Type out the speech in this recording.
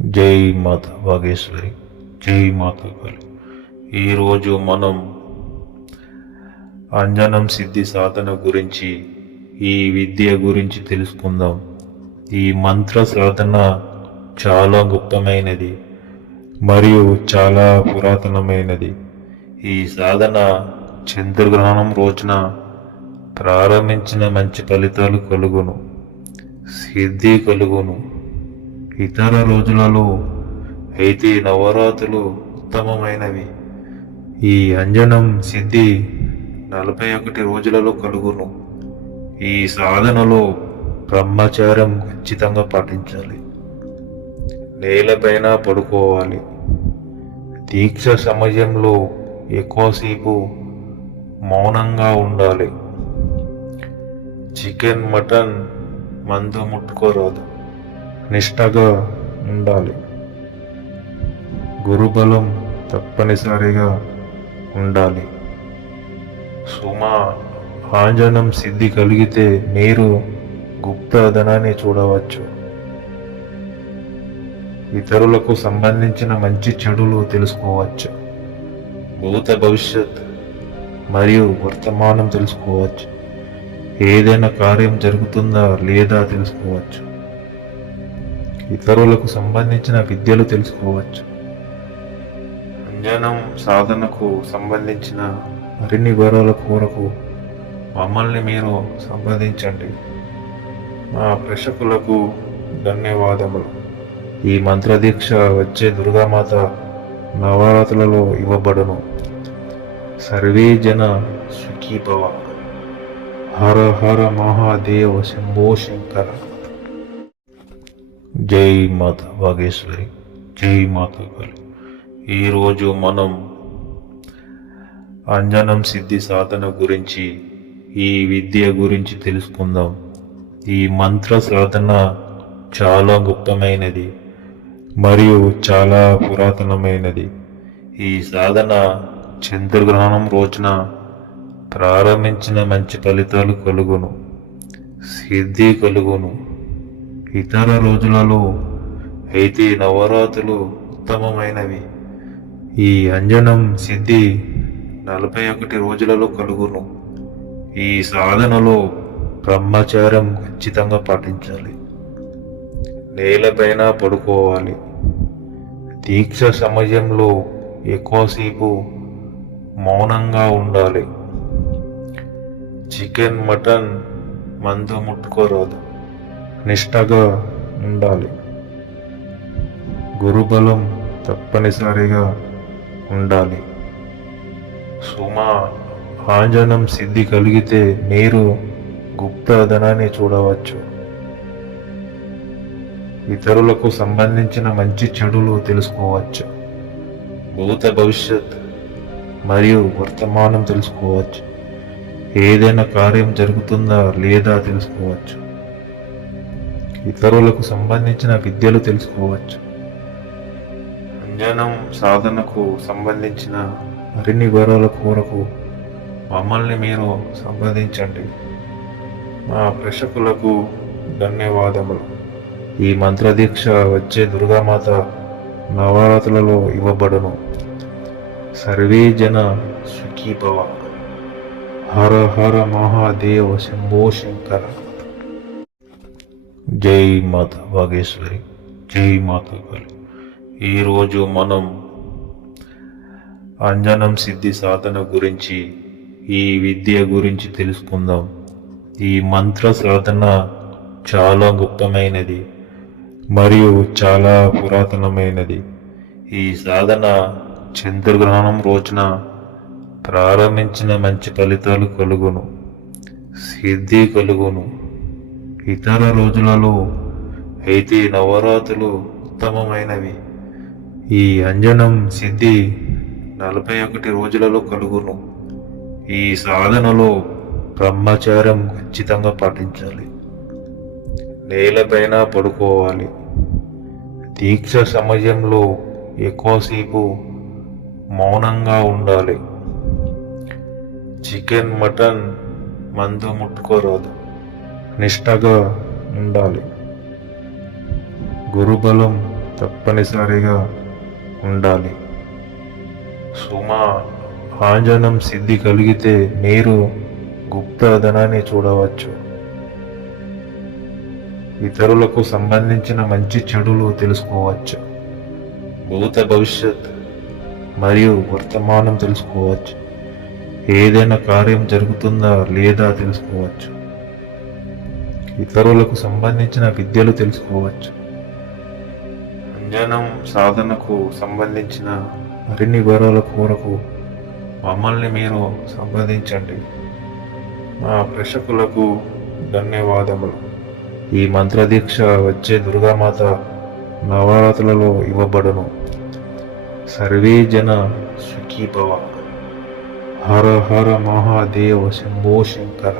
జై మాత భాగేశ్వరి జై మాత కాళి ఈరోజు మనం అంజనం సిద్ధి సాధన గురించి ఈ విద్య గురించి తెలుసుకుందాం. ఈ మంత్ర సాధన చాలా గుప్తమైనది మరియు చాలా పురాతనమైనది. ఈ సాధన చంద్రగ్రహణం రోజున ప్రారంభించిన మంచి ఫలితాలు కలుగును. సిద్ధి కలుగును. ఇతర రోజులలో అయితే నవరాత్రులు ఉత్తమమైనవి. ఈ అంజనం సిద్ధి నలభై ఒకటి రోజులలో కలుగును. ఈ సాధనలో బ్రహ్మచారం ఖచ్చితంగా పాటించాలి. నేలపైన పడుకోవాలి. దీక్ష సమయంలో ఎక్కువసేపు మౌనంగా ఉండాలి. చికెన్ మటన్ మందు ముట్టుకోరాదు. నిష్టగా ఉండాలి. గురుబలం తప్పనిసరిగా ఉండాలి. సుమ ఆంజనం సిద్ధి కలిగితే మీరు గుప్త ధనాన్ని చూడవచ్చు. ఇతరులకు సంబంధించిన మంచి చెడులు తెలుసుకోవచ్చు. భూత భవిష్యత్ మరియు వర్తమానం తెలుసుకోవచ్చు. ఏదైనా కార్యం జరుగుతుందా లేదా తెలుసుకోవచ్చు. ఇతరులకు సంబంధించిన విద్యలు తెలుసుకోవచ్చు. అంజనం సాధనకు సంబంధించిన మరిన్ని వివరాల కొరకు మమ్మల్ని మీరు సంప్రదించండి. మా ప్రేక్షకులకు ధన్యవాదములు. ఈ మంత్రదీక్ష వచ్చే దుర్గామాత నవరాత్రులలో ఇవ్వబడును. సర్వే జన సుఖీభవ. హర హర మహాదేవ శంభో శంకర. జై మాత భాగేశ్వరి జై మాత కాళి ఈరోజు మనం అంజనం సిద్ధి సాధన గురించి ఈ విద్య గురించి తెలుసుకుందాం. ఈ మంత్ర సాధన చాలా గుప్తమైనది మరియు చాలా పురాతనమైనది. ఈ సాధన చంద్రగ్రహణం రోజున ప్రారంభించిన మంచి ఫలితాలు కలుగును. సిద్ధి కలుగును. ఇతర రోజులలో అయితే నవరాత్రులు ఉత్తమమైనవి. ఈ అంజనం సిద్ధి నలభై ఒకటి రోజులలో కలుగును. ఈ సాధనలో బ్రహ్మచారం ఖచ్చితంగా పాటించాలి. నేలపైన పడుకోవాలి. దీక్ష సమయంలో ఎక్కువసేపు మౌనంగా ఉండాలి. చికెన్ మటన్ మందు ముట్టుకోరాదు. నిష్టగా ఉండాలి. గురుబలం తప్పనిసరిగా ఉండాలి. సుమ ఆంజనం సిద్ధి కలిగితే మీరు గుప్త ధనాన్ని చూడవచ్చు. ఇతరులకు సంబంధించిన మంచి చెడులు తెలుసుకోవచ్చు. భూత భవిష్యత్ మరియు వర్తమానం తెలుసుకోవచ్చు. ఏదైనా కార్యం జరుగుతుందా లేదా తెలుసుకోవచ్చు. ఇతరులకు సంబంధించిన విద్యలు తెలుసుకోవచ్చు. అంజనం సాధనకు సంబంధించిన మరిన్ని వివరాల కొరకు మమ్మల్ని మీరు సంప్రదించండి. మా ప్రేక్షకులకు ధన్యవాదములు. ఈ మంత్రదీక్ష వచ్చే దుర్గామాత నవరాత్రులలో ఇవ్వబడును. సర్వే జన సుఖీభవ. హర హర మహాదేవ శంభో శంకర. జై మాత భాగేశ్వరి జై మాత కాళి ఈరోజు మనం అంజనం సిద్ధి సాధన గురించి ఈ విద్య గురించి తెలుసుకుందాం. ఈ మంత్ర సాధన చాలా గుప్తమైనది మరియు చాలా పురాతనమైనది. ఈ సాధన చంద్రగ్రహణం రోజున ప్రారంభించిన మంచి ఫలితాలు కలుగును. సిద్ధి కలుగును. ఇతర రోజులలో అయితే నవరాత్రులు ఉత్తమమైనవి. ఈ అంజనం సిద్ధి నలభై ఒకటి రోజులలో కలుగును. ఈ సాధనలో బ్రహ్మచారం ఖచ్చితంగా పాటించాలి. నేలపైన పడుకోవాలి. దీక్ష సమయంలో ఎక్కువసేపు మౌనంగా ఉండాలి. చికెన్ మటన్ మందు ముట్టుకోరాదు. నిష్టగా ఉండాలి. గురుబలం తప్పనిసరిగా ఉండాలి. సుమ ఆంజనం సిద్ధి కలిగితే మీరు గుప్తధనాన్ని చూడవచ్చు. ఇతరులకు సంబంధించిన మంచి చెడులు తెలుసుకోవచ్చు. భూత భవిష్యత్ మరియు వర్తమానం తెలుసుకోవచ్చు. ఏదైనా కార్యం జరుగుతుందా లేదా తెలుసుకోవచ్చు. ఇతరులకు సంబంధించిన విద్యలు తెలుసుకోవచ్చు. అంజనం సాధనకు సంబంధించిన మరిన్ని వివరాల కొరకు మమ్మల్ని మీరు సంప్రదించండి. మా ప్రేక్షకులకు ధన్యవాదములు. ఈ మంత్రదీక్ష వచ్చే దుర్గామాత నవరాత్రులలో ఇవ్వబడును. సర్వే జన సుఖీభవ. హర హర మహాదేవ శంభో శంకర.